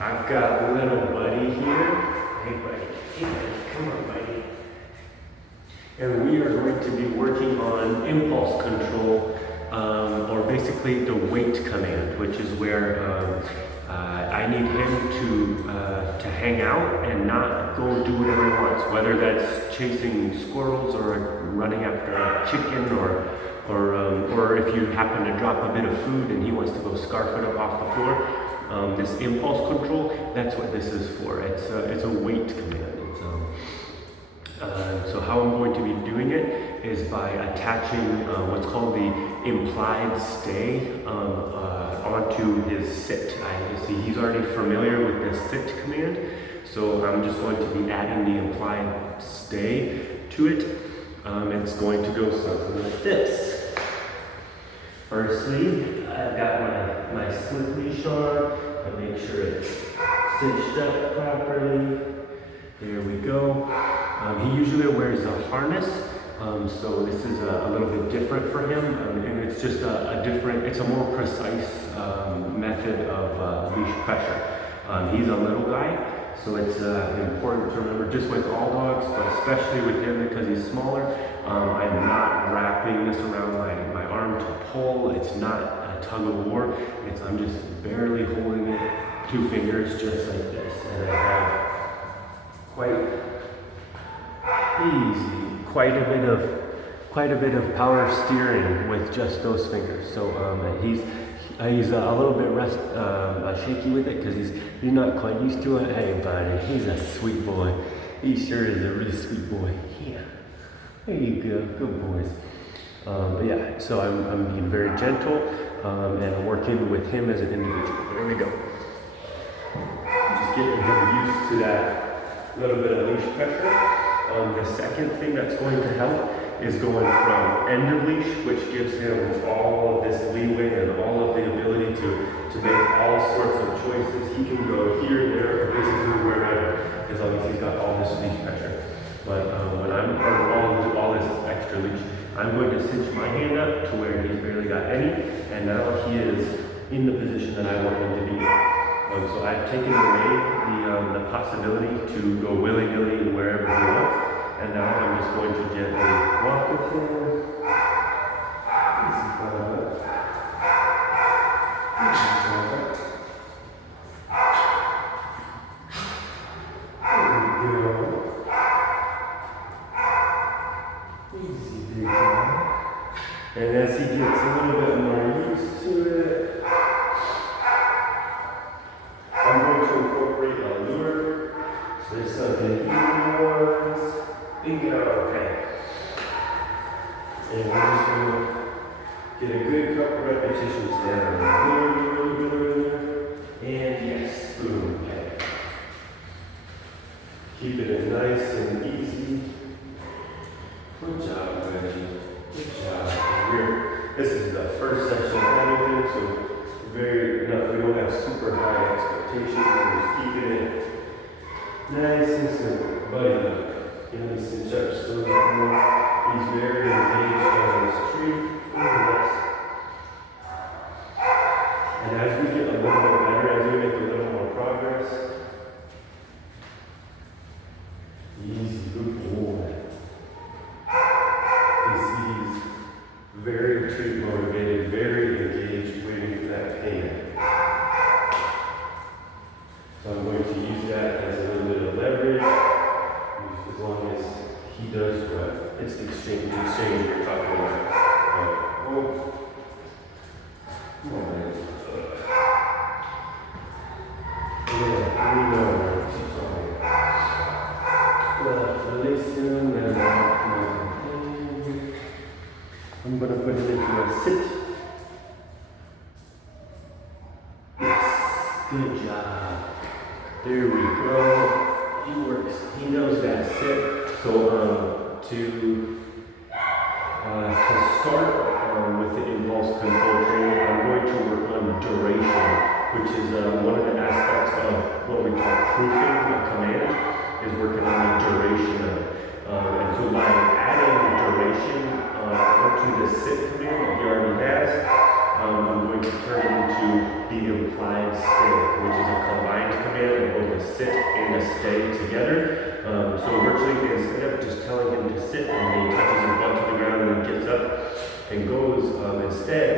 I've got little buddy here. Hey buddy, come on buddy. And we are going to be working on impulse control, or basically the wait command, which is where I need him to hang out and not go do whatever he wants, whether that's chasing squirrels or running after a chicken, or if you happen to drop a bit of food and he wants to go scarf it up off the floor. This impulse control, that's what this is for. It's a wait command. So how I'm going to be doing it is by attaching what's called the implied stay onto his sit. I see he's already familiar with the sit command, so I'm just going to be adding the implied stay to it. It's going to go something like this. Firstly, I've got my slip leash on. I make sure it's cinched up properly. There we go. He usually wears a harness, so this is a little bit different for him, and it's just it's a more precise method of leash pressure. He's a little guy, so it's important to remember, just with all dogs, but especially with him because he's smaller. I'm not wrapping this around my arm to pull. It's not a tug of war. I'm just barely holding it, 2 fingers, just like this, and I have quite a bit of power steering with just those fingers. So he's a little bit shaky with it because he's not quite used to it. Hey buddy, he's a sweet boy. He sure is a really sweet boy. Yeah, there you go, good boys. But yeah, so I'm being very gentle and I'm working with him as an individual. There we go. Just getting him used to that little bit of leash pressure. The second thing that's going to help is going from end of leash, which gives him all of this leeway and all of the ability to make all sorts of choices. He can go here, there, or basically wherever, as long as he's got all this leash pressure. But when I'm all this extra leash, I'm going to cinch my hand up to where he's barely got any, and now he is in the position that I want him to be in. So I've taken away the possibility to go willy-nilly wherever he wants, and now I'm just going to gently walk with him. Easy, big guy. And as he gets a little bit more used to it, I'm going to incorporate a lure. So there's something easy ones. Bingo, okay. And we're just going to get a good couple repetitions down. And yes, boom, okay. Keep it nice and easy. Good job, Reggie. Good job. This is the first session of anything, so we don't have super high expectations. We're just keeping it nice and simple. Buddy, nice and touch. So he's very engaged on this tree. Nice. And as we get a little bit better, as we make a little more progress, easy, good boy. He's very treat motivated, very engaged, waiting for that payment. So I'm going to use that as a little bit of leverage, as long as he does what it's the exchange you're talking about. Oh, come on, man. Yeah, we know. Release him and I'm going to put it into a sit. Yes, good job. There we go. He works. He knows that sit. So to start with the impulse control training, I'm going to work on duration, which is one of the aspects of what we call proofing a command, is working on the duration of it. And so by adding duration onto the sit command that he already has, I'm going to turn it into the implied stay, which is a combined command. sit and a stay together. So virtually, instead of just telling him to sit and he touches his butt to the ground and then gets up and goes, instead,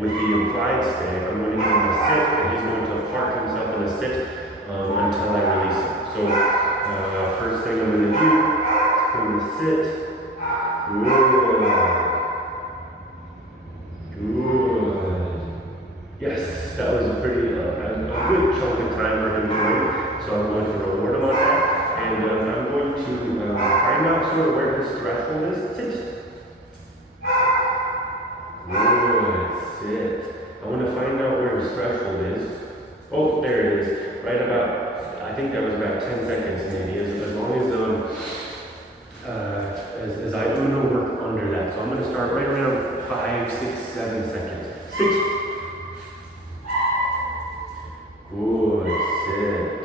with the implied stay, I'm going to get him to sit and he's going to park himself in a sit until I release him. So first thing I'm going to do is I'm going to sit. Good. Yes, that was a pretty a good chunk of time for him to win. So I'm going to reward him on that. And I'm going to find out sort of where his threshold is. Sit. Good. Sit. I want to find out where his threshold is. Oh, there it is. Right about, I think that was about 10 seconds maybe. As long as I do no work under that. So I'm going to start right around 5, 6, 7 seconds. 6. Good. Sit.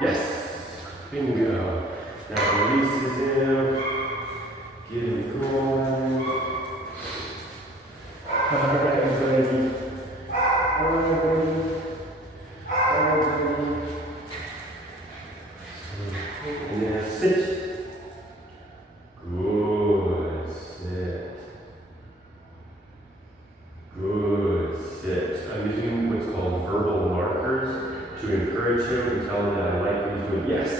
Yes. Bingo. That releases him. Get him going. Alright, baby. Alright, baby. Alright, baby. And then sit. Good. Sit. Good. Sit. I'm using what's called verbal markers to encourage him and tell him that I like what he's doing. Yes.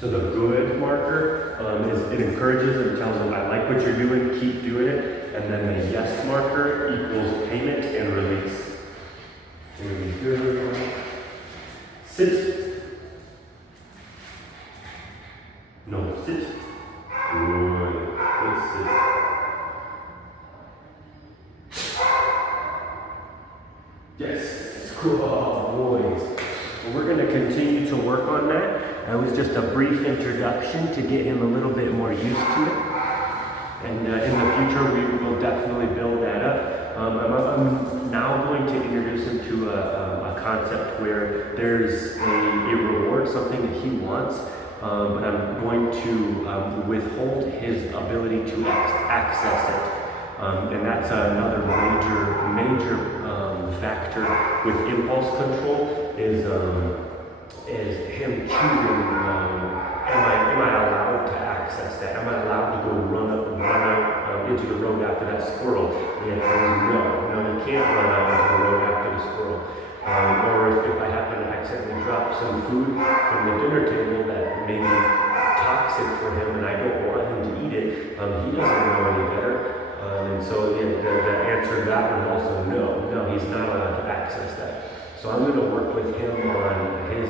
So the good marker is it encourages and tells him I like what you're doing, keep doing it. And then the yes marker equals payment and release. Very good. Sit. No, sit. Good. Good sit. Yes. Cool, boys. Well, we're going to continue to work on that. That was just a brief introduction to get him a little bit more used to it. And in the future, we will definitely build that up. I'm now going to introduce him to a concept where there's a reward, something that he wants, but I'm going to withhold his ability to access it. And that's another major factor with impulse control is him choosing, am I allowed to access that? Am I allowed to go run out into the road after that squirrel? The answer is no, you can't run out into the road after the squirrel. Or if I happen to accidentally drop some food from the dinner table that may be toxic for him and I don't want him to eat it, he doesn't know any better. And so the answer to that one also no, he's not allowed to access that. So I'm going to work with him on his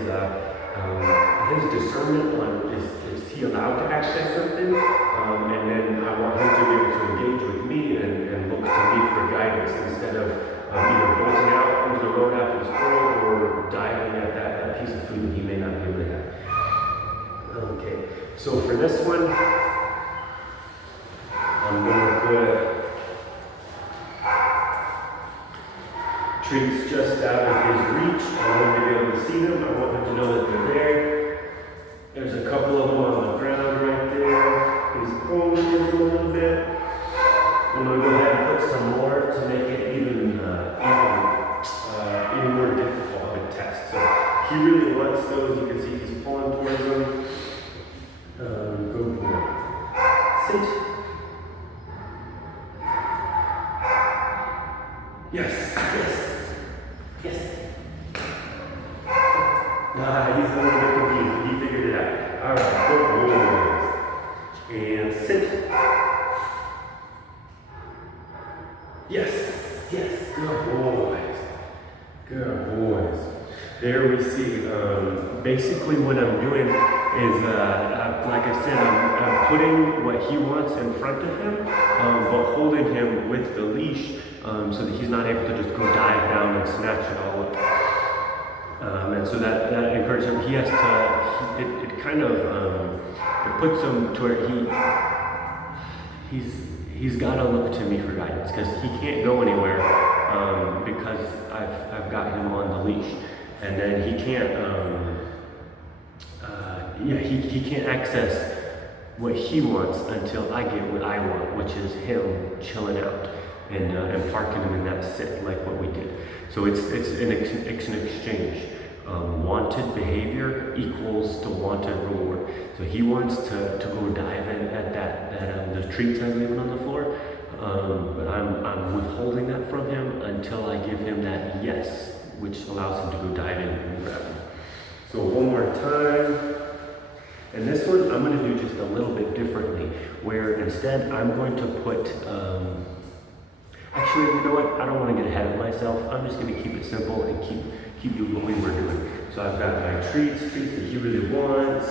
discernment on is he allowed to access something, and then I want him to be able to engage with me and look to me for guidance instead of either bolting out into the road after the squirrel or diving at that piece of food that he may not be able to have. Okay, so for this one, I'm going to put treats just out of his reach. I want him to be able to see them. I want him to know that they're there. There's a couple of them on the ground right there. He's pulling a little bit. I'm going to go ahead and put some more to make it even more difficult of a test. So he really wants those. You can see he's pulling towards them. Go for it. Sit. Yes. He's a little bit confused, but he figured it out. All right, good boys. And sit. Yes, good boys. Good boys. There we see, basically what I'm doing is, like I said, I'm putting what he wants in front of him, but holding him with the leash so that he's not able to just go dive down and snatch it all up. And so that encourages him. He has to, it kind of, it puts him to where he's got to look to me for guidance because he can't go anywhere because I've got him on the leash. And then he can't, he can't access what he wants until I get what I want, which is him chilling out. and parking him in that sit like what we did. So it's an exchange. Wanted behavior equals to wanted reward. So he wants to go dive in at the treats I'm leaving on the floor, but I'm withholding that from him until I give him that yes, which allows him to go dive in and grab them. So one more time. And this one I'm going to do just a little bit differently, where instead I'm going to put, actually, you know what, I don't want to get ahead of myself. I'm just going to keep it simple and keep doing what we were doing. So I've got my treats that he really wants.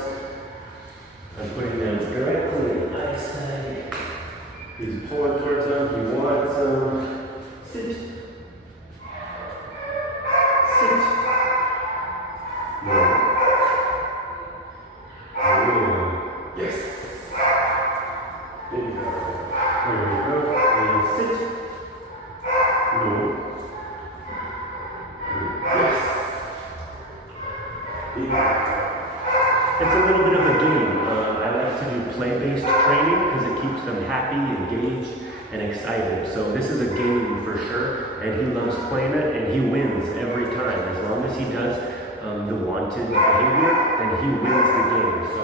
I'm putting them directly in the eyesight. He's pulling towards them, he wants them. Sit. Sit. No. Yes. There you go. There we go. And sit. No. Yes. It's a little bit of a game. I like to do play-based training because it keeps them happy, engaged, and excited. So this is a game for sure, and he loves playing it, and he wins every time. As long as he does the wanted behavior, then he wins the game. So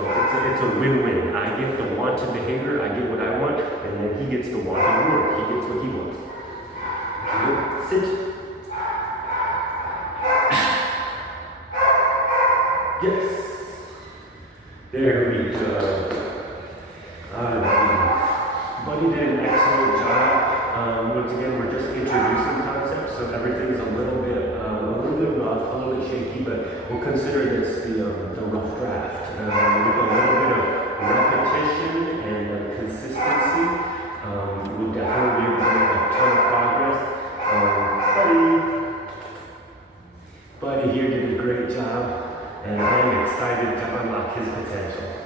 it's a win-win. I get the wanted behavior, I get what I want, and then he gets the wanted reward. He gets what he wants. Sit. Yes. There we go. Buddy did an excellent job. Once again, we're just introducing concepts, so everything's a little bit rough, a little bit shaky, but we'll consider this the rough draft. With a little bit of repetition and consistency, we'll definitely be able to make a ton of progress. Buddy here did a great job, and I'm excited to unlock his potential.